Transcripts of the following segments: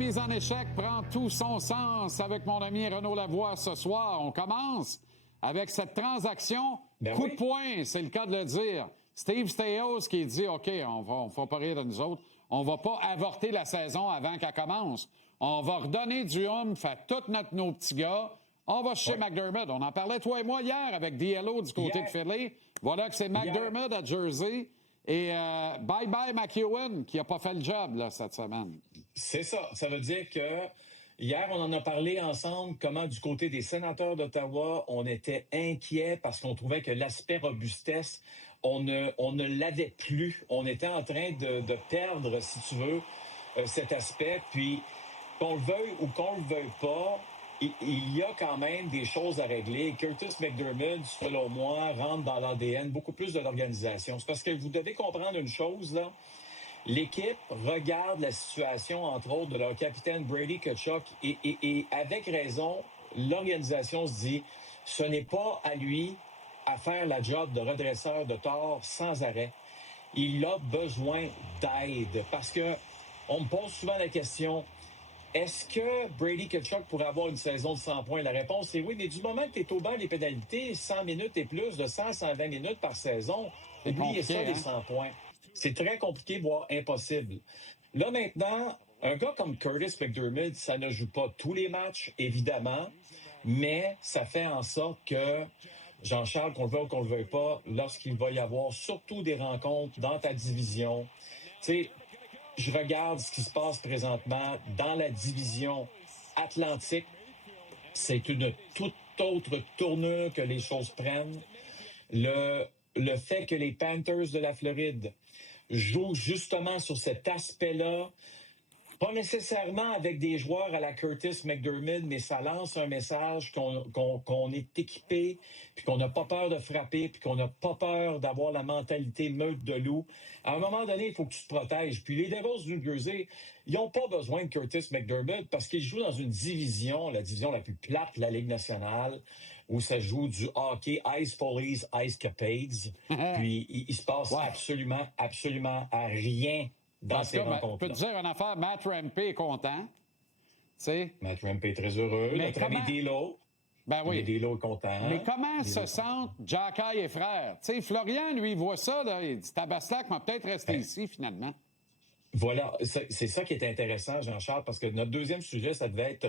mise en échec prend tout son sens avec mon ami Renaud Lavoie ce soir. On commence avec cette transaction. Coup de poing, c'est le cas de le dire. Steve Staios qui dit, OK, on va pas rire de nous autres. On va pas avorter la saison avant qu'elle commence. On va redonner du oomph à tous nos petits gars. On va chez McDermott. On en parlait, toi et moi, hier avec DLO du côté de Philly. Voilà que c'est McDermott à Jersey. Et bye-bye McEwen qui n'a pas fait le job là, cette semaine. C'est ça. Ça veut dire que hier, on en a parlé ensemble comment du côté des sénateurs d'Ottawa, on était inquiets parce qu'on trouvait que l'aspect robustesse, on ne l'avait plus. On était en train de perdre, si tu veux, cet aspect. Puis, qu'on le veuille ou qu'on le veuille pas, il y a quand même des choses à régler. Curtis McDermott, selon moi, rentre dans l'ADN beaucoup plus de l'organisation. C'est parce que vous devez comprendre une chose, là. L'équipe regarde la situation, entre autres, de leur capitaine Brady Tkachuk et avec raison, l'organisation se dit, ce n'est pas à lui à faire la job de redresseur de tort sans arrêt. Il a besoin d'aide parce que on me pose souvent la question, est-ce que Brady Tkachuk pourrait avoir une saison de 100 points? La réponse est oui, mais du moment que tu es au banc des pénalités, 100 minutes et plus, de 100 à 120 minutes par saison, oubliez ça, les 100 points. C'est très compliqué, voire impossible. Là, maintenant, un gars comme Curtis McDermott, ça ne joue pas tous les matchs, évidemment, mais ça fait en sorte que, Jean-Charles, qu'on le veuille ou qu'on le veuille pas, lorsqu'il va y avoir surtout des rencontres dans ta division, tu sais, je regarde ce qui se passe présentement dans la division Atlantique. C'est une toute autre tournure que les choses prennent. Le fait que les Panthers de la Floride jouent justement sur cet aspect-là, pas nécessairement avec des joueurs à la Curtis McDermott, mais ça lance un message qu'on est équipé, puis qu'on n'a pas peur de frapper, puis qu'on n'a pas peur d'avoir la mentalité meute de loup. À un moment donné, il faut que tu te protèges. Puis les Devils du New Jersey, ils n'ont pas besoin de Curtis McDermott parce qu'ils jouent dans une division, la division la plus plate de la Ligue nationale, où ça joue du hockey, Ice Police, Ice Capades. Puis il se passe absolument à rien dans ces rencontres-là. Je peux te dire une affaire, Matt Rempe est content. T'sais. Matt Rempe est très heureux. Notre ami D'Lo. Ben oui. D'Lo est content. Mais comment se sentent Jacky et frères? T'sais, Florian, lui, il voit ça, là, il dit Tabaslac m'a peut-être resté ici, finalement. Voilà, c'est ça qui est intéressant, Jean-Charles, parce que notre deuxième sujet, ça devait être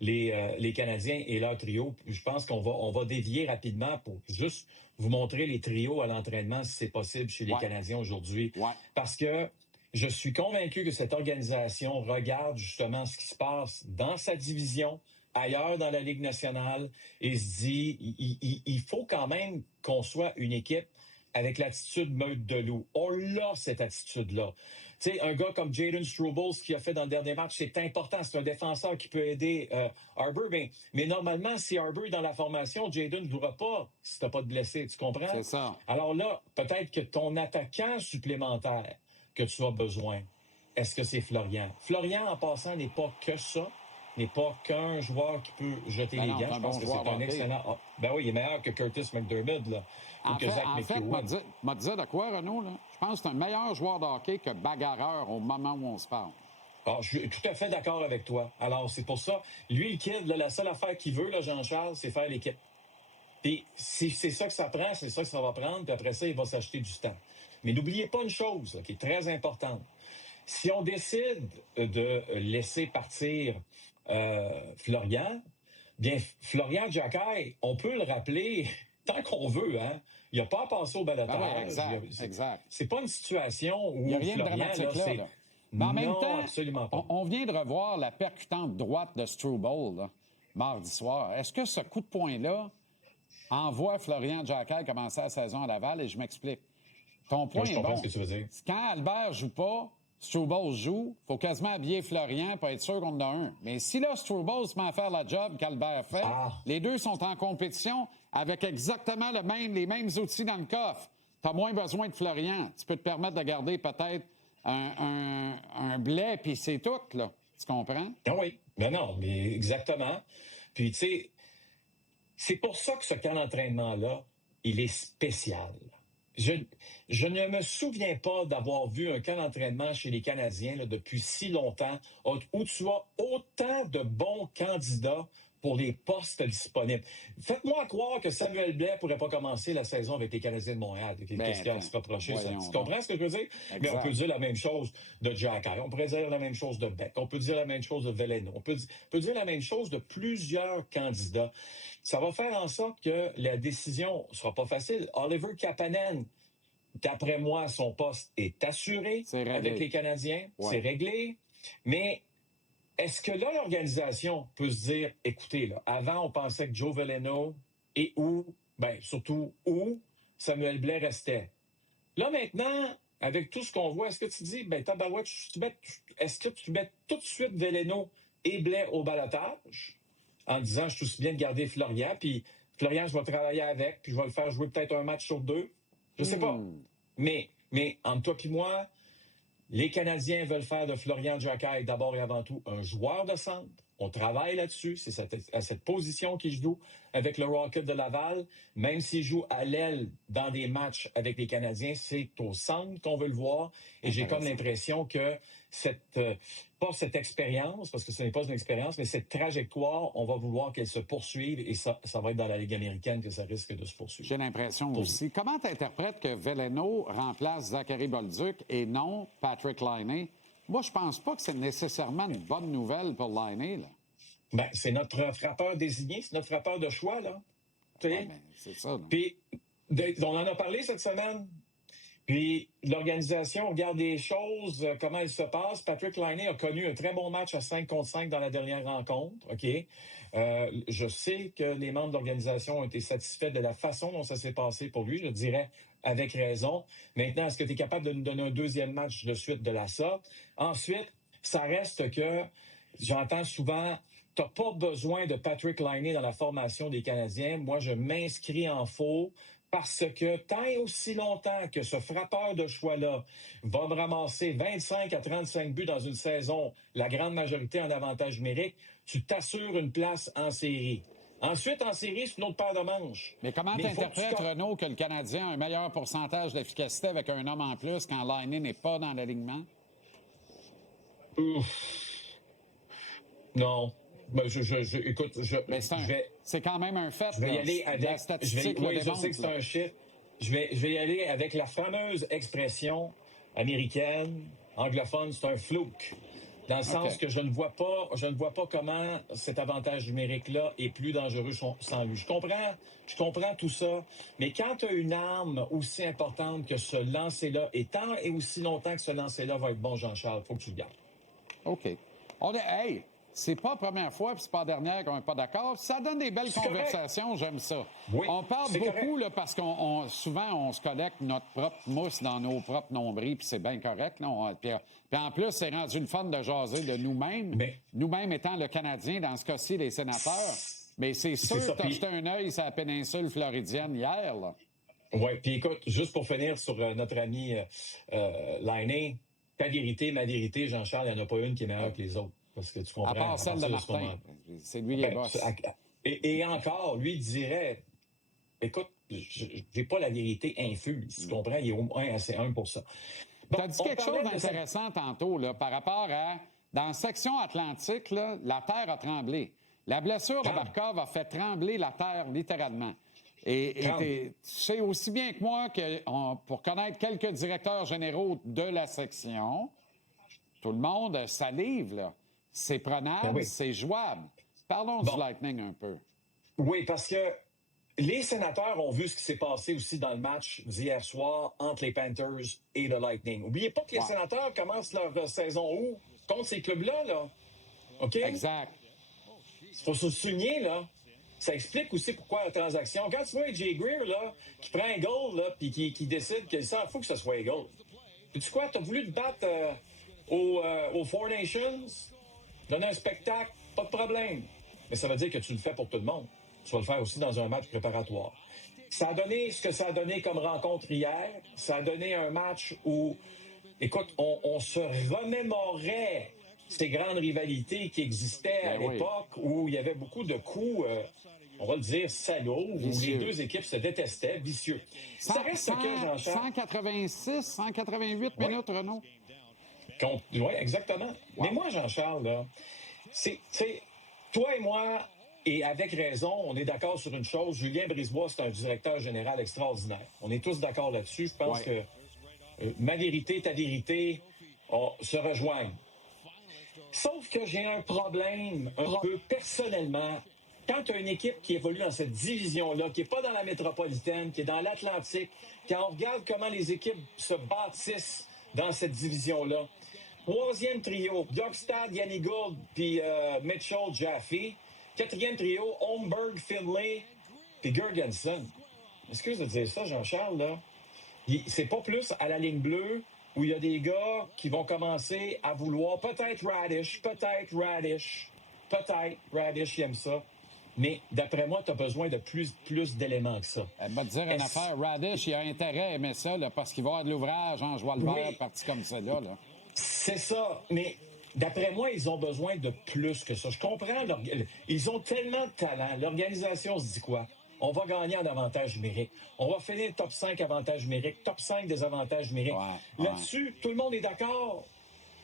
les Canadiens et leur trio. Je pense qu'on va dévier rapidement pour juste vous montrer les trios à l'entraînement, si c'est possible, chez les Canadiens aujourd'hui. Parce que je suis convaincu que cette organisation regarde justement ce qui se passe dans sa division, ailleurs dans la Ligue nationale, et se dit, il faut quand même qu'on soit une équipe avec l'attitude meute de loup. On l'a, cette attitude-là. Tu sais, un gars comme Jayden Struble, ce qu'il a fait dans le dernier match, c'est important. C'est un défenseur qui peut aider Harbour. Mais normalement, si Harbour est dans la formation, Jayden ne jouera pas si t'as pas de blessé. Tu comprends? C'est ça. Alors là, peut-être que ton attaquant supplémentaire que tu as besoin, est-ce que c'est Florian? Florian, en passant, n'est pas que ça. N'est pas qu'un joueur qui peut jeter les gants. Je pense que c'est un excellent... Ben oui, il est meilleur que Curtis McDermott, là. En fait, m'a dit de quoi, Renaud, là? Je pense que c'est un meilleur joueur de hockey que bagarreur au moment où on se parle. Alors, je suis tout à fait d'accord avec toi. Alors, c'est pour ça. Lui, le kid, là, la seule affaire qu'il veut, là, Jean-Charles, c'est faire l'équipe. Puis, si c'est ça que ça prend, c'est ça que ça va prendre. Puis après ça, il va s'acheter du temps. Mais n'oubliez pas une chose, là, qui est très importante. Si on décide de laisser partir Florian, bien, Florian Jacky, on peut le rappeler tant qu'on veut, hein. Il n'y a pas à passer au balotage. Exact. C'est pas une situation où il n'y a rien Florian, de dramatique là. Mais en même temps, absolument pas. On vient de revoir la percutante droite de Struble, là, mardi soir. Est-ce que ce coup de poing-là envoie Florian Jacky commencer la saison à Laval? Et je m'explique. Ton point je comprends ce que tu veux dire. Quand Albert joue pas, Struble joue, faut quasiment habiller Florian pour être sûr qu'on en a un. Mais si là, Struble se met à faire la job qu'Albert fait, les deux sont en compétition avec exactement les mêmes outils dans le coffre. T'as moins besoin de Florian. Tu peux te permettre de garder peut-être un blé, puis c'est tout, là. Tu comprends? Ah oui. Non, mais exactement. Puis, tu sais, c'est pour ça que ce camp d'entraînement-là, il est spécial. je ne me souviens pas d'avoir vu un camp d'entraînement chez les Canadiens là, depuis si longtemps où tu as autant de bons candidats pour les postes disponibles. Faites-moi croire que Samuel Blais pourrait pas commencer la saison avec les Canadiens de Montréal. Qu'est-ce qu'il y a à se reprocher? Tu comprends ce que je veux dire? Exact. Mais on peut dire la même chose de Jack Eye. On pourrait dire la même chose de Beck. On peut dire la même chose de Veleno. On peut dire la même chose de plusieurs candidats. Ça va faire en sorte que la décision sera pas facile. Oliver Kapanen, d'après moi, son poste est assuré avec les Canadiens. Ouais. C'est réglé. Mais est-ce que là, l'organisation peut se dire, écoutez, là, avant, on pensait que Joe Veleno et surtout où Samuel Blais restait. Là, maintenant, avec tout ce qu'on voit, est-ce que tu dis, tabarouette, est-ce que tu mets tout de suite Veleno et Blais au balotage en disant, je suis aussi bien de garder Florian, puis Florian, je vais travailler avec, puis je vais le faire jouer peut-être un match sur 2. Je sais pas. Mais entre toi et moi, les Canadiens veulent faire de Florian Giaccai d'abord et avant tout un joueur de centre. On travaille là-dessus. C'est à cette position qu'il joue avec le Rocket de Laval. Même s'il joue à l'aile dans des matchs avec les Canadiens, c'est au centre qu'on veut le voir. Et j'ai comme l'impression que pas cette expérience, parce que ce n'est pas une expérience, mais cette trajectoire, on va vouloir qu'elle se poursuive et ça va être dans la Ligue américaine que ça risque de se poursuivre. J'ai l'impression aussi. Comment tu interprètes que Veleno remplace Zachary Bolduc et non Patrick Laine? Moi, je pense pas que c'est nécessairement une bonne nouvelle pour Laine, là. C'est notre frappeur désigné, c'est notre frappeur de choix, là. C'est ça. Puis, on en a parlé cette semaine. Puis, l'organisation regarde les choses, comment elles se passent. Patrick Laine a connu un très bon match à 5 contre 5 dans la dernière rencontre. OK? Je sais que les membres de l'organisation ont été satisfaits de la façon dont ça s'est passé pour lui. Je dirais avec raison. Maintenant, est-ce que tu es capable de nous donner un deuxième match de suite de la sorte? Ensuite, ça reste que, j'entends souvent, tu n'as pas besoin de Patrick Laine dans la formation des Canadiens. Moi, je m'inscris en faux. Parce que tant et aussi longtemps que ce frappeur de choix-là va me ramasser 25 à 35 buts dans une saison, la grande majorité en avantage numérique, tu t'assures une place en série. Ensuite, en série, c'est une autre paire de manches. Mais comment t'interprètes, Renaud, que le Canadien a un meilleur pourcentage d'efficacité avec un homme en plus quand Laine n'est pas dans l'alignement? Non. Écoute, c'est quand même un fait. Je vais y aller avec la statistique. Je sais que c'est un chiffre. Je vais y aller avec la fameuse expression américaine, anglophone, c'est un fluke. Dans le sens que je ne vois pas comment cet avantage numérique-là est plus dangereux sans lui. Je comprends tout ça, mais quand tu as une arme aussi importante que ce lancer-là, et tant et aussi longtemps que ce lancer-là va être bon, Jean-Charles, il faut que tu le gardes. OK. C'est pas la première fois, puis c'est pas la dernière qu'on n'est pas d'accord. Ça donne des belles conversations, j'aime ça. Oui, on parle beaucoup là, parce qu'on souvent on se collecte notre propre mousse dans nos propres nombris, puis c'est bien correct. Puis en plus, c'est rendu le fun de jaser de nous-mêmes. Nous-mêmes étant le Canadien, dans ce cas-ci, les sénateurs. Mais c'est sûr que tu as jeté un œil sur la péninsule floridienne hier, là. Oui, puis écoute, juste pour finir sur notre ami Laine, ta vérité, ma vérité, Jean-Charles, il n'y en a pas une qui est meilleure que les autres. Parce que tu comprends. À part celle de Martin. C'est lui qui est boss. Et encore, lui dirait, écoute, j'ai pas la vérité infuse. Tu comprends? Il est au moins assez humble pour ça. Tu as dit quelque chose d'intéressant tantôt, là, par rapport à, dans la section atlantique, là, la terre a tremblé. La blessure de Barkov a fait trembler la terre, littéralement. Et tu sais aussi bien que moi que pour connaître quelques directeurs généraux de la section, tout le monde salive, là. C'est prenable, c'est jouable. Parlons du Lightning un peu. Oui, parce que les sénateurs ont vu ce qui s'est passé aussi dans le match d'hier soir entre les Panthers et le Lightning. N'oubliez pas que les sénateurs commencent leur saison où? Contre ces clubs-là, là. OK? Exact. Il faut se souligner, là. Ça explique aussi pourquoi la transaction. Quand tu vois Jay Greer, là, qui prend un goal, là, puis qui décide qu'il faut que ce soit un goal. Puis tu quoi? T'as voulu te battre aux Four Nations? Donner un spectacle, pas de problème. Mais ça veut dire que tu le fais pour tout le monde. Tu vas le faire aussi dans un match préparatoire. Ça a donné ce que ça a donné comme rencontre hier. Ça a donné un match où, écoute, on se remémorait ces grandes rivalités qui existaient à l'époque où il y avait beaucoup de coups on va le dire, salaud, où Vicieux. les deux équipes se détestaient, vicieux. Ça reste que, Jean-Charles... 186, 188 minutes, Renaud. Oui, exactement. Wow. Mais moi, Jean-Charles, là, toi et moi, et avec raison, on est d'accord sur une chose. Julien Brisebois, c'est un directeur général extraordinaire. On est tous d'accord là-dessus. Je pense que ma vérité, ta vérité, se rejoignent. Sauf que j'ai un problème, un peu personnellement, quand tu as une équipe qui évolue dans cette division-là, qui n'est pas dans la métropolitaine, qui est dans l'Atlantique, quand on regarde comment les équipes se bâtissent dans cette division-là. Troisième trio, Bjorkstad, Yanni Gould, puis Mitchell, Jaffe. Quatrième trio, Holmberg, Finlay, puis Gergensen. Excuse de dire ça, Jean-Charles, là. C'est pas plus à la ligne bleue où il y a des gars qui vont commencer à vouloir peut-être Radish, il aime ça. Mais d'après moi, tu as besoin de plus d'éléments que ça. Elle va te dire une affaire. Radish, il a intérêt à aimer ça là, parce qu'il va avoir de l'ouvrage en jouant le vert, parti comme ça là. C'est ça. Mais d'après moi, ils ont besoin de plus que ça. Je comprends. Ils ont tellement de talent. L'organisation se dit quoi? On va gagner en avantage numérique. On va finir top 5 avantages numériques, top 5 des avantages numériques. Là-dessus, tout le monde est d'accord.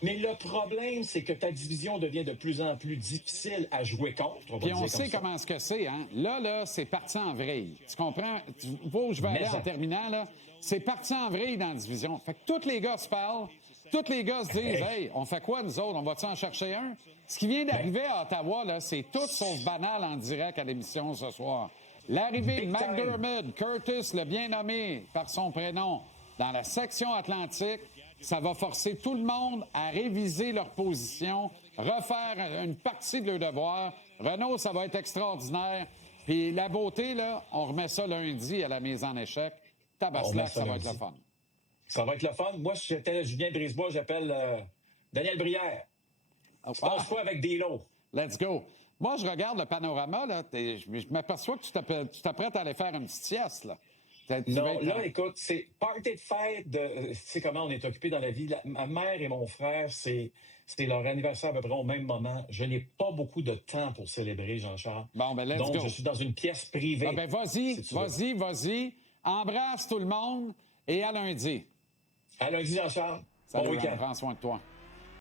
Mais le problème, c'est que ta division devient de plus en plus difficile à jouer contre. Puis on sait comment ce que c'est. Hein? Là, c'est parti en vrille. Tu comprends? Tu vois où je vais aller en terminant? Là? C'est parti en vrille dans la division. Fait que tous les gars se parlent. Tous les gars se disent, hey, on fait quoi, nous autres? On va-tu en chercher un? Ce qui vient d'arriver à Ottawa, là, c'est tout sauf banal en direct à l'émission ce soir. L'arrivée de McDermott, Curtis, le bien nommé par son prénom, dans la section Atlantique, ça va forcer tout le monde à réviser leur position, refaire une partie de leur devoir. Renaud, ça va être extraordinaire. Puis la beauté, là, on remet ça lundi à la mise en échec. Tabaslac, ça va être le fun. Ça va être le fun. Moi, si j'étais Julien Brisebois, j'appelle Daniel Brière. Tu penses quoi avec des lots? Let's go. Moi, je regarde le panorama, là. Je m'aperçois que tu t'apprêtes à aller faire une petite sieste, là. Non, là, écoute, c'est party de fête tu sais comment on est occupé dans la vie. Ma mère et mon frère, c'est leur anniversaire à peu près au même moment. Je n'ai pas beaucoup de temps pour célébrer, Jean-Charles. Bon, ben, let's go. Donc, je suis dans une pièce privée. Ah, ben, vas-y. Embrasse tout le monde et à lundi. À lundi, Jean-Charles. Salut, bon week-end. Prends soin de toi.